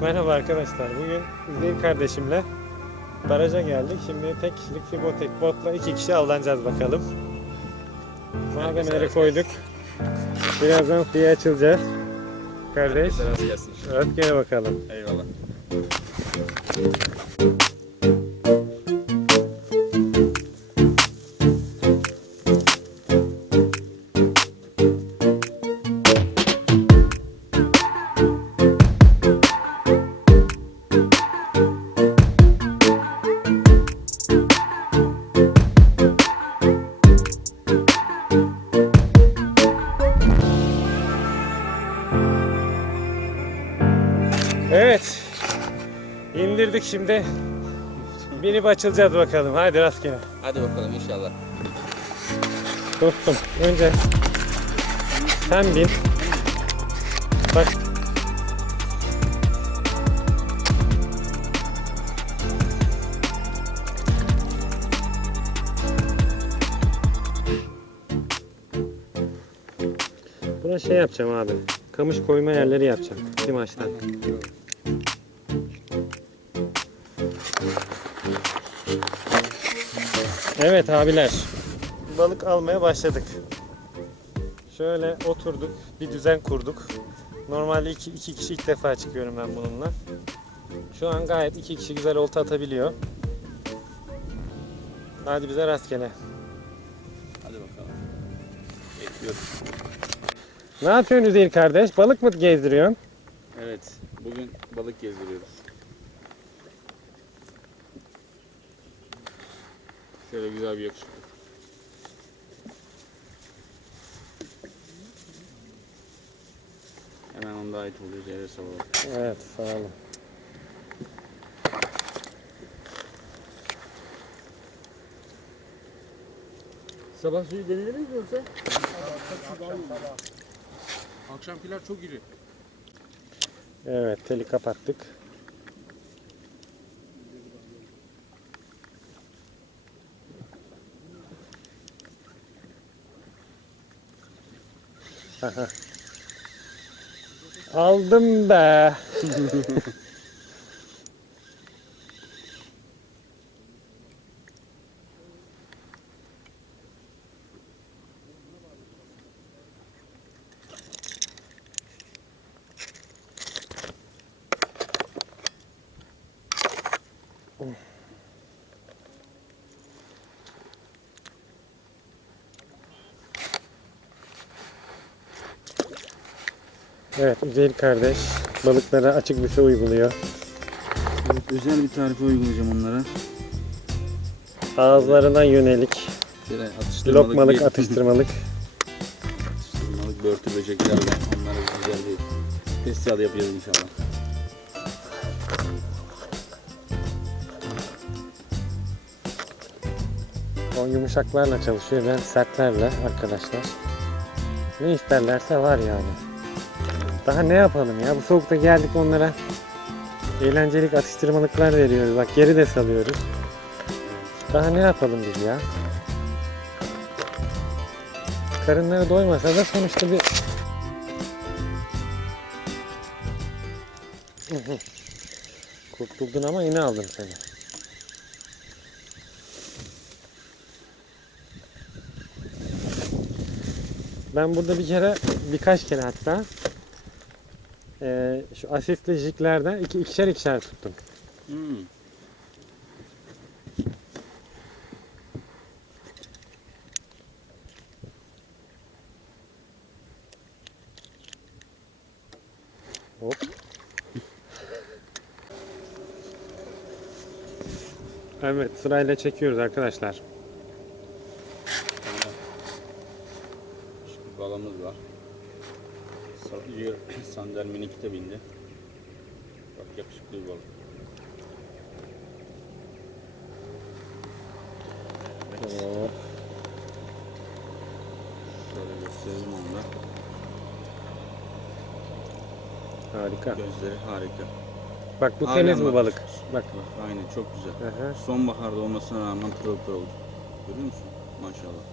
merhaba arkadaşlar. Bugün Üzeyir kardeşimle baraja geldik. Şimdi tek kişilik Fibotek botla iki kişi avlanacağız bakalım. Malzemeleri koyduk. Birazdan suya açılacağız. Kardeş, gelsin. rastgele bakalım. Eyvallah. İndirdik şimdi. Binip açılacağız bakalım. Hadi rastgele. Hadi bakalım inşallah. Dostum önce sen bin. Bak. Buna şey yapacağım abi. Kamış koyma yerleri yapacağım. Dimaçtan. Evet abiler. Balık almaya başladık. Şöyle oturduk, bir düzen kurduk. Normalde iki, iki kişi ilk defa çıkıyorum ben bununla. Şu an gayet iki kişi güzel olta atabiliyor. Hadi bize rastgele. Hadi bakalım. Bekliyoruz. Ne yapıyorsun Üzeyir kardeş? Balık mı gezdiriyorsun? Evet. Bugün balık gezdiriyoruz. Şöyle güzel bir yakışıklı. Hemen onda ait oluyor. Yere salalım. Evet, sağ olun. Sabah suyu denilir mi yoksa? Akşamkiler çok iri. Evet, teli kapattık. Aldım be. Evet, Üzeyir kardeş balıklara açık büfe uyguluyor. Evet, özel bir tarife uygulayacağım onlara. Ağızlarına yönelik Şöyle atıştırmalık lokmalık, bir- atıştırmalık. atıştırmalık börtü böceklerle onlara güzel bir festival yapacağız inşallah. O yumuşaklarla çalışıyor, ben sertlerle arkadaşlar. Ne isterlerse var yani. Daha ne yapalım ya? Bu soğukta geldik onlara eğlencelik atıştırmalıklar veriyoruz. Bak geri de salıyoruz. Daha ne yapalım biz ya? Karınları doymasa da sonuçta bir... Kurtuldun ama yine aldım seni. Ben burada bir kere birkaç kere hatta eee, şu asistli jiglerden iki, ikişer ikişer tuttum. Hmm. Hop. Evet sırayla çekiyoruz arkadaşlar. Şu bir balımız var. Sa- Sander minikite bindi. Bak yakışıklı bir balık. Evet. Hop. Şöyle gösterelim onu da. Harika. Gözleri harika. Bak bu temiz bu bak. balık. Bak. Bak aynen çok güzel. Aha. Sonbaharda olmasına rağmen pırıl pırıl. Görüyor musun? Maşallah.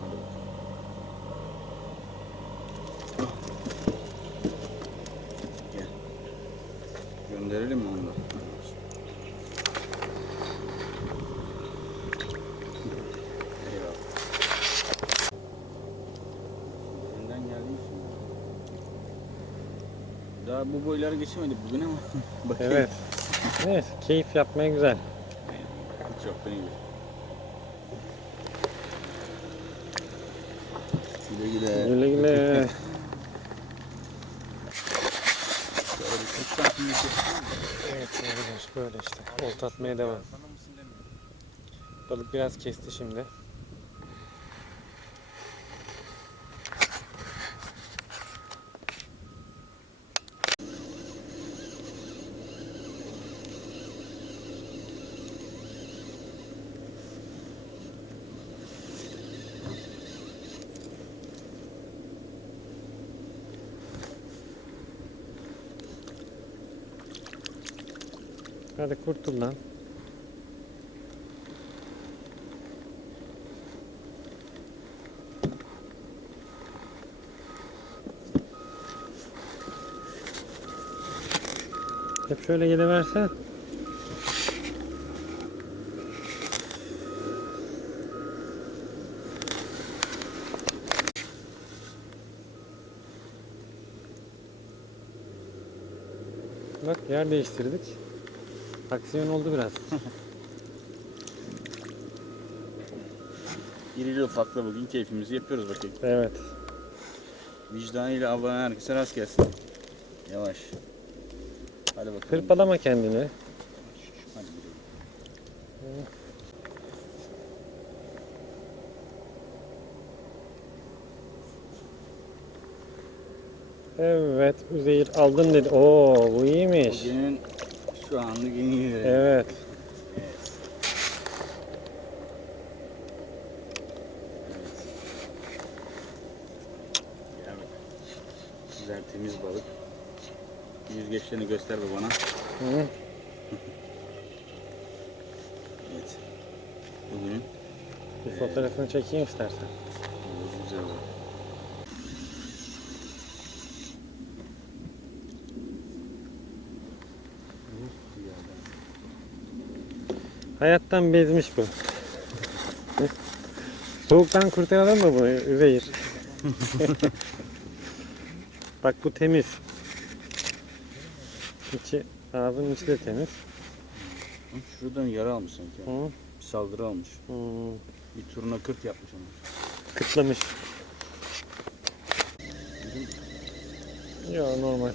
Hadi bakalım. Gel. Gönderelim mi onu da? Daha bu boyları geçemedik bugün ama. Bakayım. Evet. Neyse keyif yapmaya güzel. Hiç yok beni gibi. Güle güle. Güle güle. Şöyle bir 40 santim Evet arkadaşlar böyle işte. Olta atmaya devam. Balık biraz kesti şimdi. Hadi kurtul lan. Hep şöyle geliversen. Bak yer değiştirdik. Aksiyon oldu biraz. İrili ufakla bugün keyfimizi yapıyoruz bakayım. Evet. Vicdanıyla avlanan herkese rast gelsin. Yavaş. Hadi bakalım. Hırpalama kendini. Hadi. Evet, Üzeyir aldın dedi. Oo, bu iyiymiş. Bugünün şu anlık en iyi. Evet. Güzel temiz balık. Yüzgeçlerini göster be bana. Hı. Evet. Bugünün Bir fotoğrafını çekeyim istersen. güzel balık. Hayattan bezmiş bu. Soğuktan kurtaralım mı bunu Üzeyir? Bak bu temiz. İçi, ağzının içi de temiz. Hı, Şuradan yara almış sanki. Hı. Bir saldırı almış. Hmm, Bir turuna kırt yapmış onu. kıtlamış. Ya normal.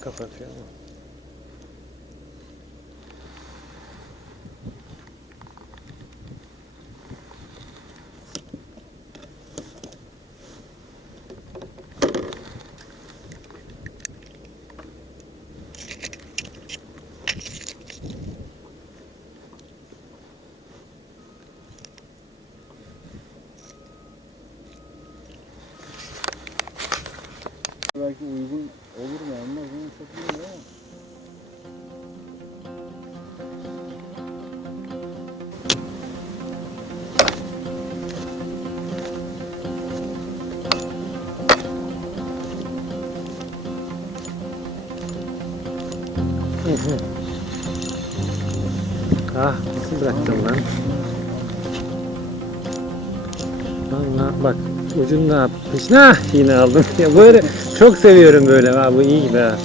Kapatıyor ama. Ah nasıl bıraktım lan? Valla bak ucunda atmış. Nah yine aldım. Ya böyle çok seviyorum böyle. Ha bu iyi döndü.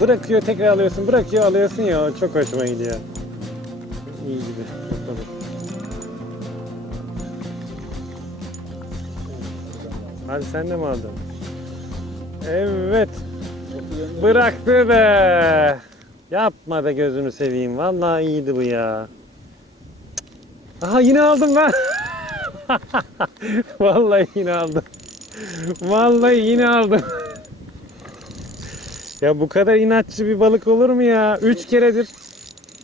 Bırakıyor tekrar alıyorsun. Bırakıyor alıyorsun ya. Çok hoşuma gidiyor. İyi gibi. Hadi sen de mi aldın? Evet. Bıraktı be. Yapma be gözünü seveyim. Vallahi iyiydi bu ya. Aha yine aldım ben. Vallahi yine aldım. Vallahi yine aldım. Ya bu kadar inatçı bir balık olur mu ya? Üç keredir.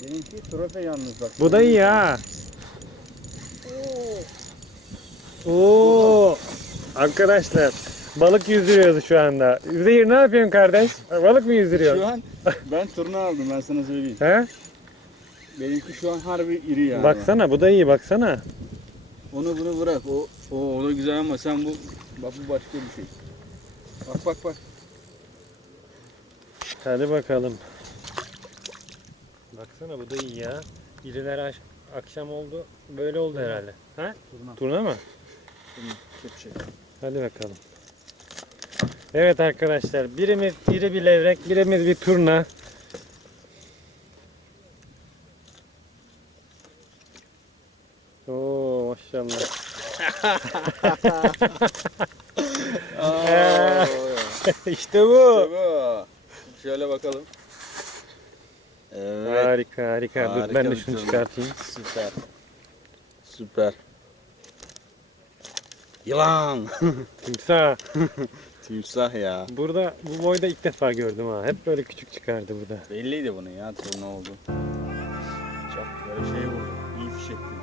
Benimki trofe yalnız bak. Bu da iyi ha. Oo. Arkadaşlar Balık yüzdürüyoruz şu anda. Üzeyir ne yapıyorsun kardeş? Balık mı yüzdürüyorsun? Şu an ben turna aldım ben sana söyleyeyim. He? Benimki şu an harbi iri yani. Baksana bu da iyi baksana. Onu bunu bırak. O, o, o da güzel ama sen bu bak bu başka bir şey. Bak bak bak. Hadi bakalım. Baksana bu da iyi ya. İriler akşam oldu. Böyle oldu herhalde. Ha? Turna. Turna mı? Kepçe. Hadi bakalım. Evet arkadaşlar. Birimiz iri bir levrek, birimiz bir turna. Oo maşallah. işte bu. bu. Şöyle bakalım. Evet. Harika harika. Dur ben de şunu turna. çıkartayım. Süper. Süper. Yılan. Timsah. Timsah ya. Burada bu boyda ilk defa gördüm ha. Hep böyle küçük çıkardı burada. Belliydi bunun ya turna oldu. Çok böyle şey vurdu. İyi fişekti.